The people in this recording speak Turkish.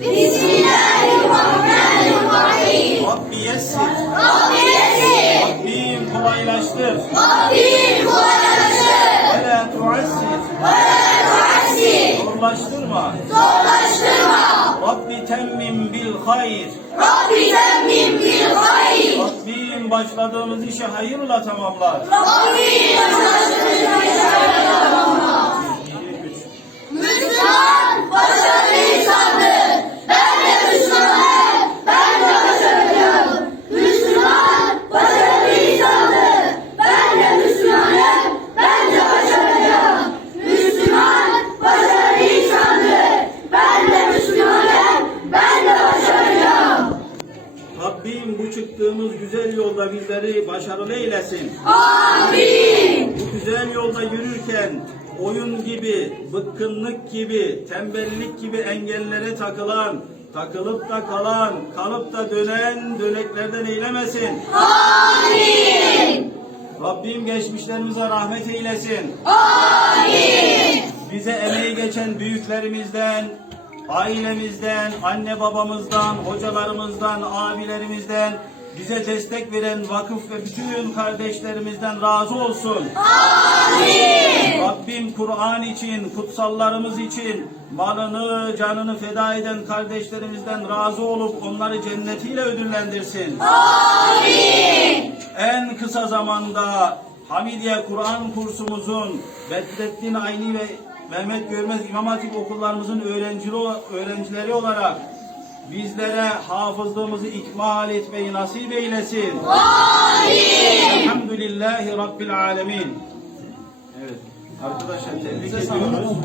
Bismillahirrahmanirrahim. Rabbi yessir. Rabbi yessir. Rabbim kolaylaştır. Rabbim kolaylaştır. Ve la tuassir. Ve la tuassir. Zorlaştırma. Zorlaştırma. Rabbi temmim bil hayr. Rabbi temmim bil hayr. Rabbim başladığımız işi hayırla tamamlar. Rabbim Müslüman Rabbim bu çıktığımız güzel yolda bizleri başarılı eylesin. Amin. Bu güzel yolda yürürken oyun gibi, bıkkınlık gibi, tembellik gibi engellere takılan, takılıp da kalan, kalıp da dönen döneklerden eylemesin. Amin. Rabbim geçmişlerimize rahmet eylesin. Amin. Bize emeği geçen büyüklerimizden, ailemizden, anne babamızdan, hocalarımızdan, abilerimizden, bize destek veren vakıf ve bütün kardeşlerimizden razı olsun. Amin. Rabbim Kur'an için, kutsallarımız için malını, canını feda eden kardeşlerimizden razı olup onları cennetiyle ödüllendirsin. Amin. En kısa zamanda Hamidiye Kur'an kursumuzun Bedrettin Ayni ve Mehmet Görmez İmam Hatip okullarımızın öğrencili, öğrencileri olarak bizlere hafızlığımızı ikmal etmeyi nasip eylesin. Amin. Elhamdülillahi Rabbil Alemin. Evet. Arkadaşlar tebrik ediyoruz.